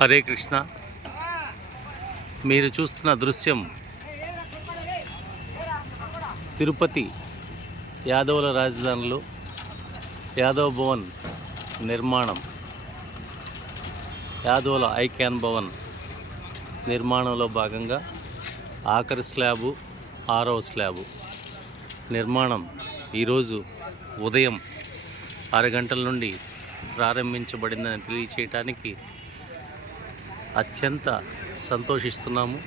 హరే కృష్ణ. మీరు చూస్తున్న దృశ్యం తిరుపతి యాదవుల రాజధానిలో యాదవ్ భవన్ నిర్మాణం యాదవుల ఐక్యాన్ భవన్ నిర్మాణంలో భాగంగా ఆఖరి స్లాబు ఆరవ స్లాబు నిర్మాణం ఈరోజు ఉదయం ఆరు గంటల నుండి ప్రారంభించబడిందని తెలియచేయటానికి అత్యంత సంతోషిస్తున్నాము.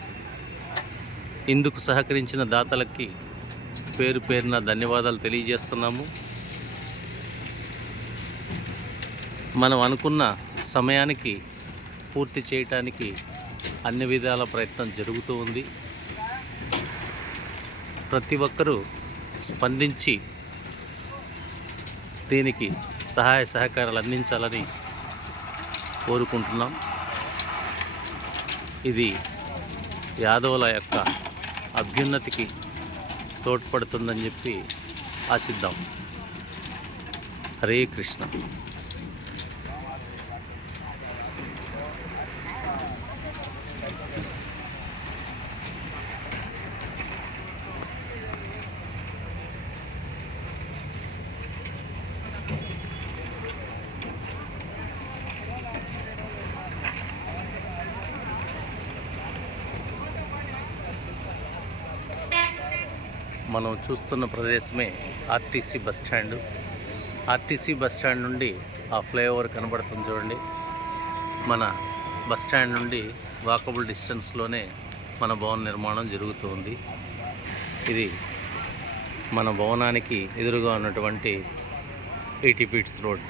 ఇందుకు సహకరించిన దాతలకి పేరు పేరున ధన్యవాదాలు తెలియజేస్తున్నాము. మనం అనుకున్న సమయానికి పూర్తి చేయటానికి అన్ని విధాల ప్రయత్నం జరుగుతూ ఉంది. ప్రతి ఒక్కరూ స్పందించి దీనికి సహాయ సహకారాలు అందించాలని కోరుకుంటున్నాం. ఇది యాదవుల యొక్క అభ్యున్నతికి తోడ్పడుతుందని చెప్పి ఆశిద్దాం. హరే కృష్ణ. మనం చూస్తున్న ప్రదేశమే RTC bus stand. RTC bus stand నుండి ఆ ఫ్లైఓవర్ కనబడుతుంది చూడండి. మన బస్ స్టాండ్ నుండి వాకబుల్ డిస్టెన్స్లోనే మన భవన నిర్మాణం జరుగుతూ ఉంది. ఇది మన భవనానికి ఎదురుగా ఉన్నటువంటి ఎయిటీ ఫీట్స్ రోడ్.